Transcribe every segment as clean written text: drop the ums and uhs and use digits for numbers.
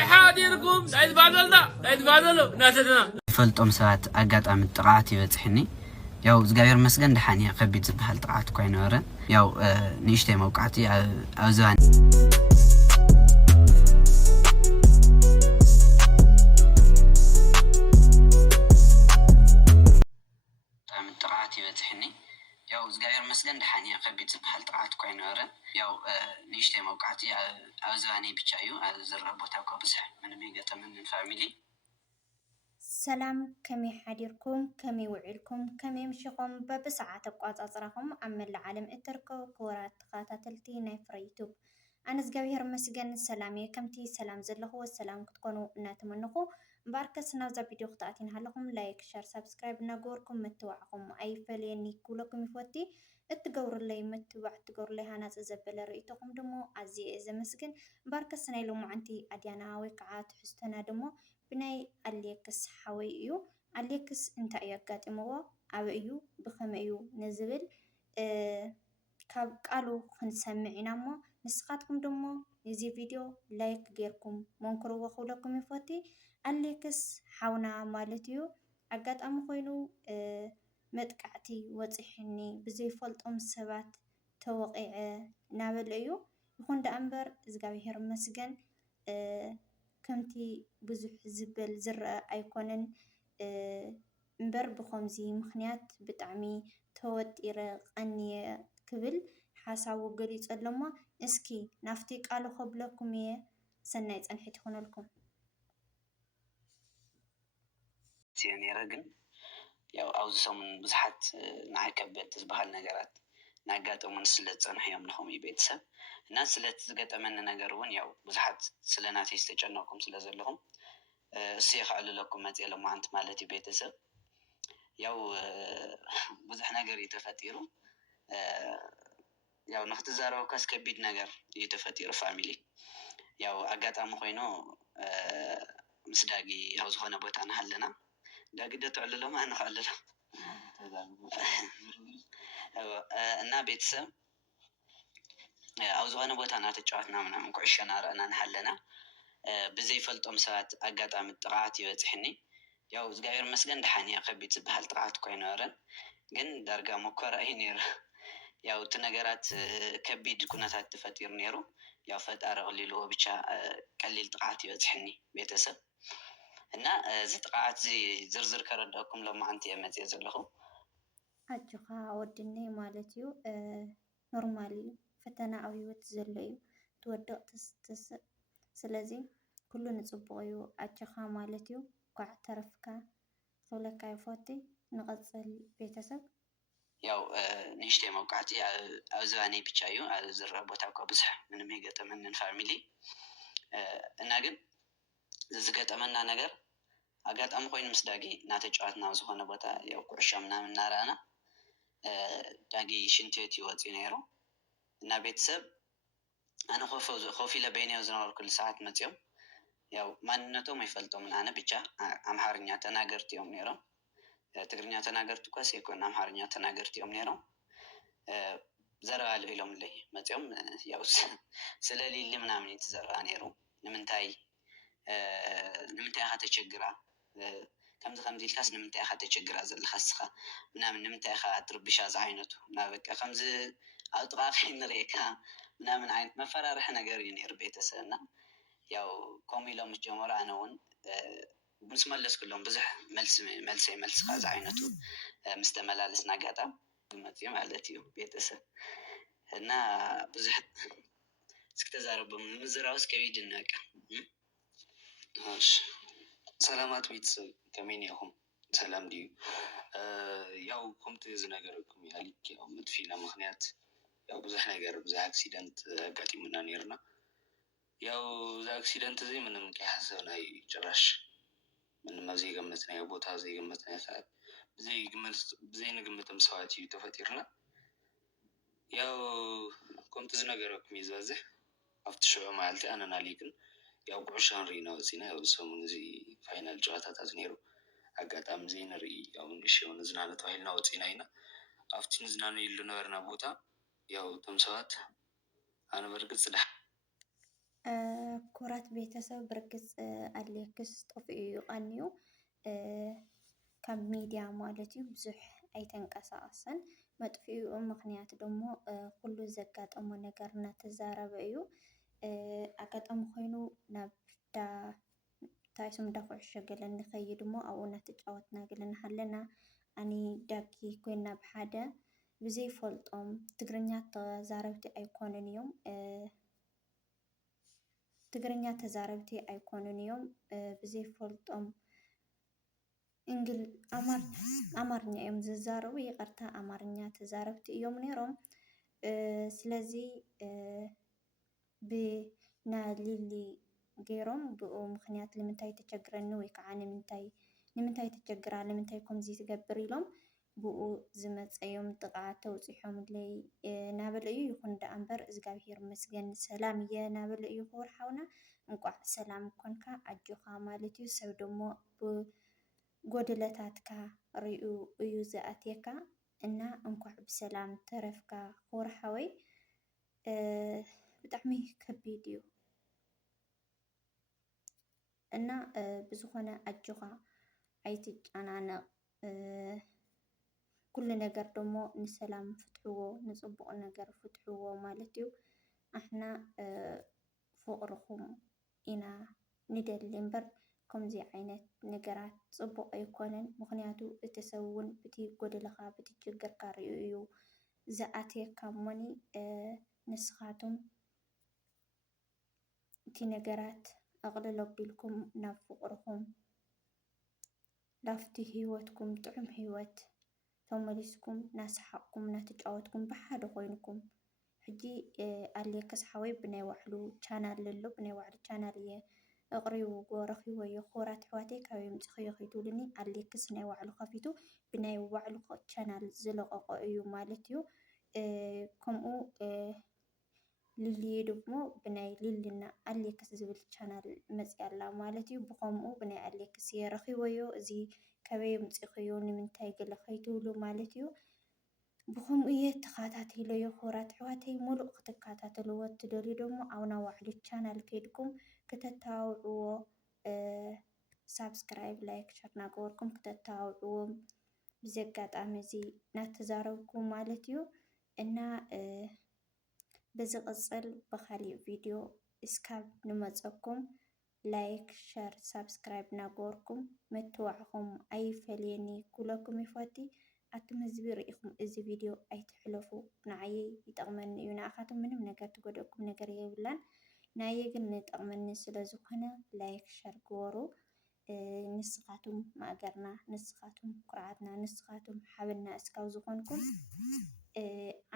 حاضركم لا يتبادلنا لا يتبادلوا ناسنا فلتم ساعات أقاطع من الطقعات يبتحني ያው እግዚአብሔር መስገን ደሓን ከቢድ ዝበሃል ጥቃት ኮይኑ ረ ያው ንሽተይ መውቃዕቲ ኣብዛን ጥቃት ይበትሕኒ ያው እግዚአብሔር መስገን ደሓን ከቢድ ዝበሃል ጥቃት ኮይኑ ረ ያው ንሽተይ መውቃዕቲ ኣብዛን ብቻ እዩ ዝረአ ቦታ ከብዝሕ ምንም ይገጠምን ፋሚሊ سلام كمي حديركم كمي وعيلكم كمي مشيكم ببساعة أقواصاصراكم عمل العالم اتركو كورات تخاتلتي نايفر يوتيوب أنا زغاوير مسجن سلامي كمتي سلام زلخو والسلام كتكونوا ناتمنخو باركسنا وزا فيديو خطأتين هلكم لايك شير سبسكرايب نغوركم متوعكم أي فليني كولكم يفوتي اتقور لي متوع تقور لي هانا زبل رئيتكم دمو عزي إذا مسجن باركسنا يلوم عنتي أديانا ويقعات حستنا دمو بناي أليكس حويو أليكس انت أيقات إمو أبئيو بخمئيو نزبل قالوا خنسمعنا مو نسخاتكم دمو يزي فيديو لايك غيركم منكرو وخولكم يفوتي أليكس حونا مالتيو أقات أمو خوينو متقعتي وطيحني بزي فلطم سبات توقيع نابل أيو يخون دا أمبر زقاوي هير مسجن كمتي بزح زبل زرع أيكونن مبر بخمزي مخنيات بتعمي توت إيرا قني كبل حاساو قريت ألما اسكي نافتي قالوا خبلكم يه سنايت أنحيت هون لكم يعني رجل ያው ኣብዚ ሰሙን ብዙሓት ናይ ከበድ ዝበሃል ነገራት ናጋጠሙን ስለፀንሐዮም ለኹም ቤተሰብ እና ስለት ዝገጠመን ነገር እውን ያው ብዙሓት ስለናተይ ዝተጨነቁም ስለዘለኹም እሱ ይኽእልለኩም መፅእ ለማዓንቲ ማለት እዩ ቤተሰብ ያው ብዙሕ ነገር እየተፈጢሩ ያው ንኽትዛረቡ ካስ ከቢድ ነገር እየተፈጢሩ ፋሚሊ ያው ኣጋጣሚ ኮይኑ ምስ ዳጊ ያው ዝኾነ ቦታ ንሃለና ዳጊ ደትዕልሎ ማ ንኽእልሎ እና ቤተሰብ ኣብ ዝኾነ ቦታ እናተጫወትና ምናምን ኩዕሾ እናረአና ንሃለና ብዘይፈልጦም ሰባት ኣጋጣሚ ጥቃዓት ይበፅሕኒ ያው እግዚአብሔር መስገን ደሓን ከቢድ ዝበሃል ጥቃዓት ኮይኑ ረ ግን ዳርጋ መኮራ እዩ ነይሩ ያው እቲ ነገራት ከቢድ ኩነታት ተፈጢሩ ነይሩ ያው ፈጣሪ ቀሊልዎ ብቻ ቀሊል ጥቃዓት ይበፅሕኒ ቤተሰብ እና እዚ ጥቃዓት ዝርዝር ከረዳእኩም ሎማዓንቲ እየ መፅእ ዘለኹ ኣጅኻ ወድኒ ማለት እዩ ኖርማሊ ፈተና ኣብ ሂወት ዘሎ እዩ ትወድቕ ትስእ ስለዚ ኩሉ ንፅቡቅ እዩ ኣጅኻ ማለት እዩ ኳዕ ተረፍካ ክብለካ ይፈቲ ንቐፅል ቤተሰብ ያው ንሽተይ መውቃዕቲ ኣብ ዝባነይ ብቻ እዩ ኣብ ዝረአ ቦታ እኳ ብዙሕ ምንም ይገጠመንን ፋሚሊ እና ግን ዝገጠመና ነገር ኣጋጣሚ ኮይኑ ምስ ዳጊ እናተጫወትና ኣብ ዝኾነ ቦታ ያው ኩዕሾ ምናምን እናረአና ዳጊ ሽንቲ ቤት ይወፅኡ ነይሩ እና ቤተሰብ ኣነ ኮፍ ኢለ በይነዮ ዝነበሩ ኩሉ ሰዓት መፅኦም ያው ማንነቶም ኣይፈልጦምን ኣነ ብቻ ኣምሓርኛ ተናገርቲ እዮም ነይሮም ትግርኛ ተናገርቲ እኳ ዘይኮነ ኣምሓርኛ ተናገርቲ እዮም ነይሮም ዘረባ ልዒሎም ለይ መፅኦም ያው ስለሊሊ ምናምን እዩ ትዘረባ ነይሩ ንምንታይ ኢኻ ተቸግራ ከምዚ ኢልካስ ንምንታይ ኢኻ ተቸግራ ዘለኻ እስኻ ምናምን ንምንታይ ኢኻ ትርብሻ ዝዓይነቱ እና በቃ ከምዚ ኣብ ጥቓኺ ንሪእካ ምናምን ዓይነት መፈራርሒ ነገር እዩ ነይሩ ቤተሰብና ያው ከምኡ ኢሎም ምስ ጀመሩ ኣነ እውን ምስ መለስኩሎም ብዙሕ መልስኻ ዝዓይነቱ ምስ ተመላለስና ኣጋጣሚ መፅኡ ማለት እዩ ቤተሰብ እና ብዙሕ እስኪ ተዛረቦም ንምዝራውስ ከቢድ ንበቃ ሰላማት ቤተሰብ ከመይ ኢኹም ሰላም ድዩ ያው ከምቲ ዝነገረኩም ያሊክ ያው መጥፊና ምክንያት ያው ብዙሕ ነገር ብዙሕ አክሲደንት አጋጢሙና ነርና ያው ዛ አክሲደንት እዚ ምንም ከሐሰብናይ ጭራሽ ምንም ዘይገመትናይ ቦታ ዘይገመትናይ ሰዓት ብዘይ ንግምትም ሰዓት እዩ ተፈጢርና ያው ከምቲ ዝነገረኩም ይዝበዝሕ ኣብቲ ሽዑ መዓልቲ ኣነና ሊግን ያው ኩዕሾ ንሪኢና ወፂና ያው ሰሙን እዚ ፋይናል ጨዋታታት ነይሩ ኣጋጣሚ ዘይንርኢ ያው ንእሽተይ ንዝናነ ተባሂልና ወፂና ኢና ኣብቲ ንዝናነየሉ ነበርና ቦታ ያው እቶም ሰባት ኣነ በርግፅ ኩራት ቤተሰብ ብርግፅ ኣሌክስ ጠፊኡ እዩ ቀኒዩ ካብ ሚድያ ማለት እዩ ብዙሕ ኣይተንቀሳቐሰን መጥፊኡ ምክንያት ደሞ ኩሉ ዘጋጠሞ ነገር እናተዛረበ እዩ ኣጋጣሚ ኮይኑ ናብ ታይሶም ዳ ኩዕሾ ገለ ንኸይድ እሞ ኣብኡ እናተጫወትና ገለ እናሃለና ኣነ ዳጊ ኮይና ብሓደ ብዘይፈልጦም ትግርኛ ተዛረብቲ ኣይኮኑን እዮም ትግርኛ ተዛረብቲ ኣይኮኑን እዮም ብዘይፈልጦም ኣማርኛ እዮም ዝዛረቡ ይቅርታ ኣማርኛ ተዛረብቲ እዮም ነይሮም ስለዚ ብና ሊሊ ገይሮም ብኡ ምክንያት ንምንታይ ተቸግረኒ ወይ ከዓ ንምንታይ ተቸግራ ንምንታይ ከምዚ ትገብር ኢሎም ብኡ ዝመፀዮም ጥቃዓት ተውፂሖምለይ ናበለ እዩ ይኹን ዳ እምበር እግዚኣብሄር መስገን ሰላም እየ ናበለ እዩ ክቡር ሓውና እንቋዕ ሰላም ኮንካ ኣጆኻ ማለት እዩ ሰብ ደሞ ብጎደለታትካ ርኡ እዩ ዝኣትየካ እና እንቋዕ ብሰላም ተረፍካ ክቡር ሓወይ ብጣዕሚ ከቢድ እዩ እና ብዝኾነ ኣጆኻ ኣይትጨናነቕ ኩሉ ነገር ደሞ ንሰላም ፍትሕዎ ንፅቡቕ ነገር ፍትሕዎ ማለት እዩ ኣሕና ፍቕርኹም ኢና ንደሊ እምበር ከምዚ ዓይነት ነገራት ፅቡቕ ኣይኮነን ምክንያቱ እቲ ሰብ እውን በቲ ጎደለኻ በቲ ችግርካ ርኡ እዩ ዝኣትየካ እሞኒ ንስኻቶም እቲ ነገራት ኣቕልሎ ኣቢልኩም ናብ ፍቕርኹም ላፍቲ ሂወትኩም ጥዑም ሂወት ተመሊስኩም እናሰሓቅኩም እናተጫወትኩም ብሓደ ኮይንኩም ሕጂ ኣሌክስ ሓወይ ብናይ ባዕሉ ቻናል ኣሎ ብናይ ባዕሉ ቻናል እየ ኣቕሪብዎ ረኺቦዮ ክቡራት ኣሕዋተይ ካበይ መፂኽዮ ከይትብሉኒ ኣሌክስ ናይ ባዕሉ ከፊቱ ብናይ ባዕሉ ቻናል ዝለቐቆ እዩ ማለት እዩ ከምኡ ሊልየ ደግሞ ብናይ ሊልና ኣሌክስ ዝብል ቻናል መፅያ ኣላ ማለት እዩ ብከምኡ ብናይ ኣሌክስ እየ ረኺቦዮ እዚ ከበይ መፂኽዮ ንምንታይ ገለ ከይትብሉ ማለት እዩ ብከምኡ እየ ተኸታተለዮ ክቡራት ኣሕዋተይ ሙሉእ ክትከታተልዎ ትደልዩ ደግሞ ኣብና ባዕሉ ቻናል ከይድኩም ክተተባብዕዎ ሳብስክራይብ ላይክ ሸር እናገበርኩም ክተተባብዕዎ በዚ ኣጋጣሚ እዚ እናተዛረብኩም ማለት እዩ እና ብዝቕፅል ብካሊእ ቪድዮ እስካብ ንመፀኩም ላይክ ሸር ሳብስክራይብ እናገበርኩም ምትዋዕኹም ኣይፈልየኒ ኩለኩም ይፈቲ ኣቱም ህዝቢ ርኢኹም እዚ ቪድዮ ኣይትሕለፉ ንዓየይ ይጠቕመኒ እዩ ንኣኻትኩም ምንም ነገር ትጎደእኩም ነገር የብላን ናየ ግን ንጠቕመኒ ስለዝኾነ ላይክ ሸር ግበሩ ንስኻቱም ማእገርና ንስኻቱም ኩርዓትና ንስኻቱም ሓበና እስካብ ዝኾንኩም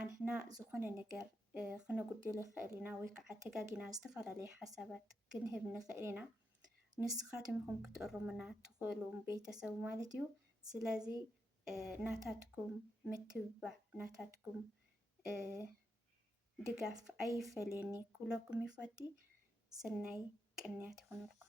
ኣንሕና ዝኾነ ነገር ክነጉድል ይኽእል ኢና ወይ ከዓ ተጋጊና ዝተፈላለየ ሓሳባት ክንህብ ንኽእል ኢና ንስኻቱም ኢኹም ክትእርሙና ትኽእሉ ቤተሰብ ማለት እዩ ስለዚ ናታትኩም ምትብባዕ ናታትኩም ድጋፍ ኣይፈልየኒ ኩለኩም ይፈቲ ሰናይ ቅንያት ይኹነልኩም